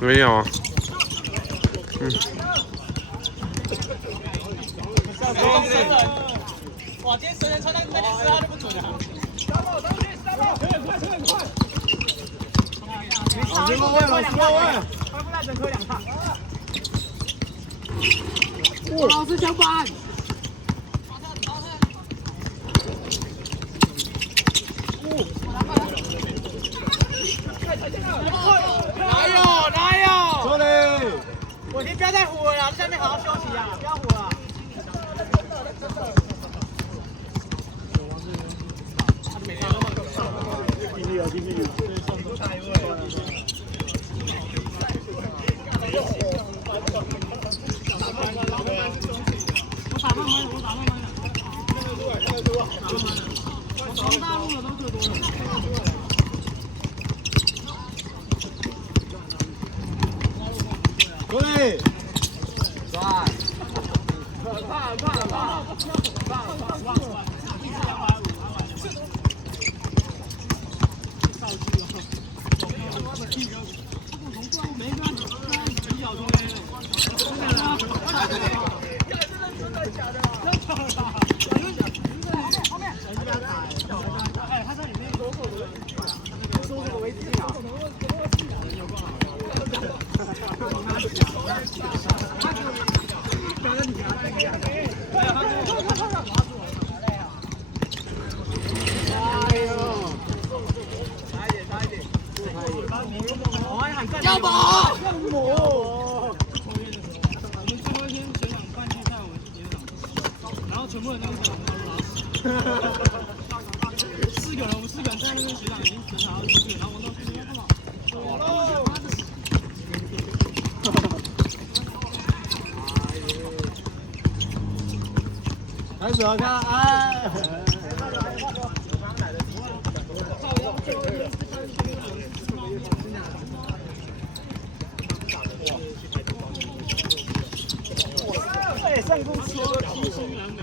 没有。嗯。哇，今天神人穿那件丝他就不准了。快过位了，过位，快不带整颗两趟。哇，是相反。哪有？兄弟，我先不要再唬了啦，下面好好休息啊，不要唬了。继续。我打慢慢了，我从大陆的都最多了。兄弟，帅！要跑！然后全部人都四个人，我们4个人在那边学长已经检查到4个，然后我们都干嘛？开始了，看，哎。上公司披星蓝美，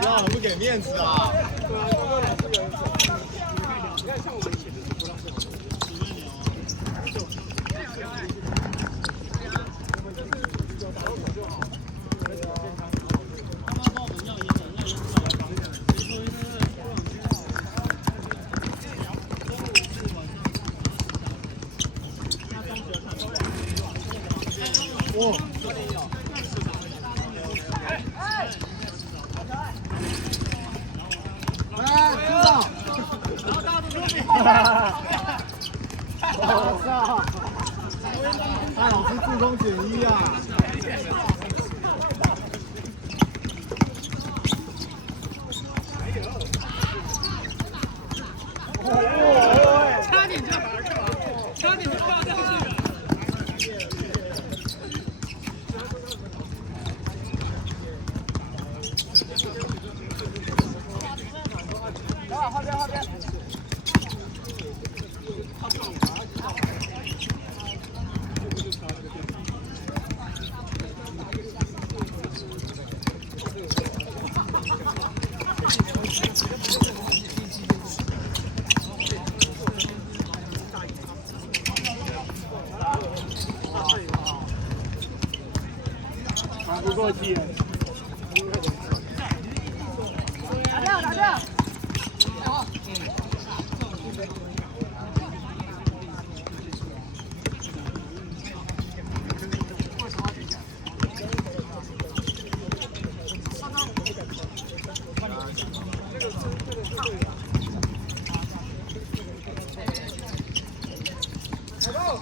不要很不给面子啊！对啊，刚刚2个人走，你看像我们前面就不让这种。哇！哎，知道。然后大家都说你。我操！大老师自宫减1啊！差点就挂上去了。后边。打不过去。打掉。对，超过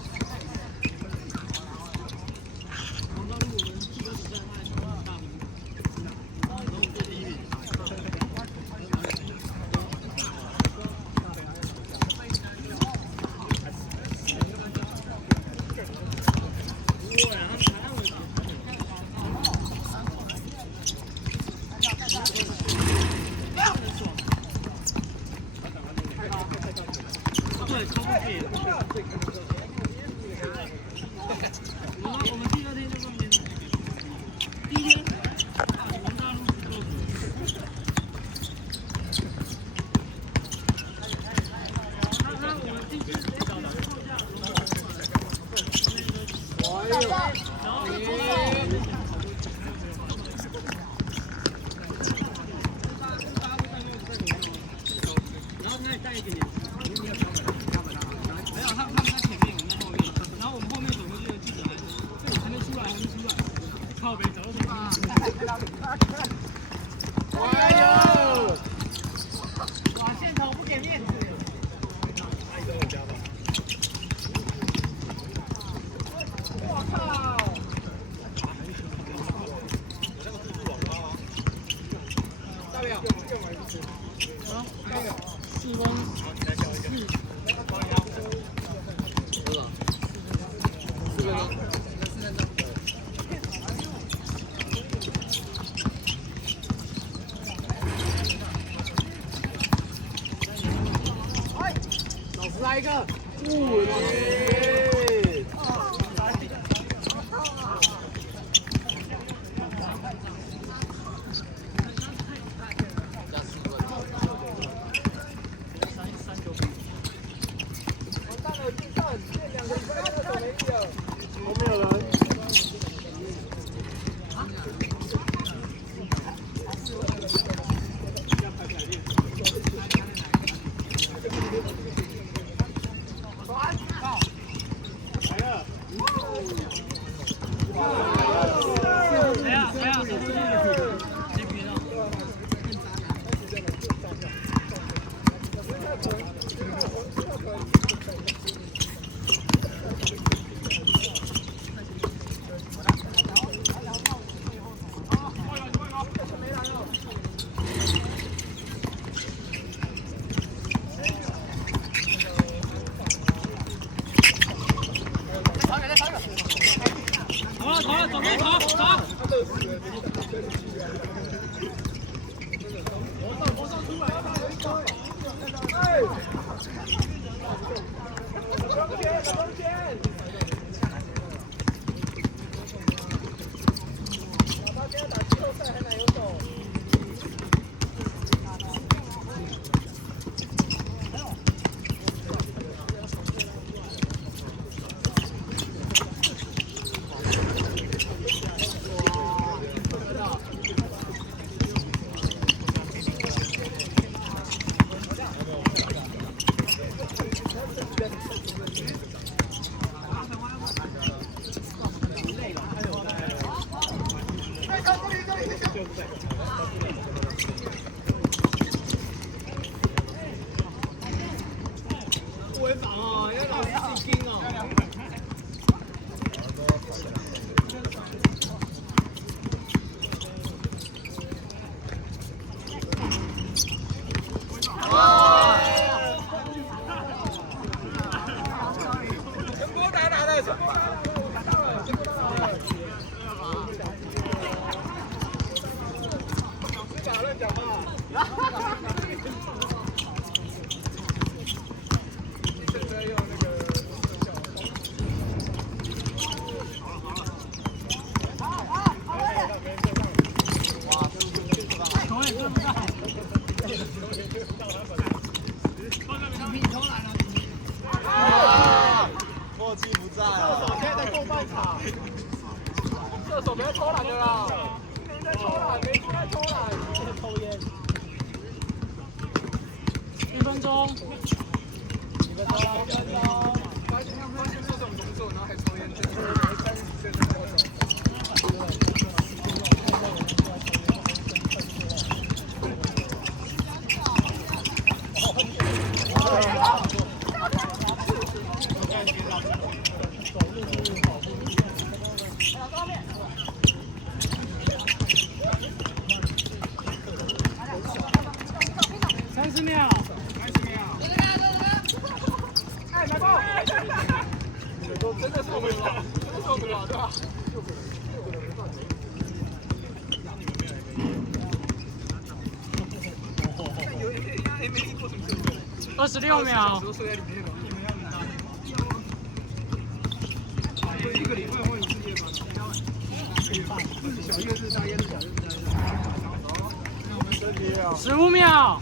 来一个，违法哦，要老师自己听哦。全国打了，全国打了。 默契不在啊！现在在过半场，射手不要偷懒的啦！没人在偷懒，没人在偷懒，在抽烟。1分钟。1分钟。发现这种动作，然后还抽烟，真的30岁的高手。 30秒。哎，来吧！真的是我们老，真的是我们老，对吧？26秒。一个礼拜换一次夜班。小夜是大夜是小夜是大夜。15秒。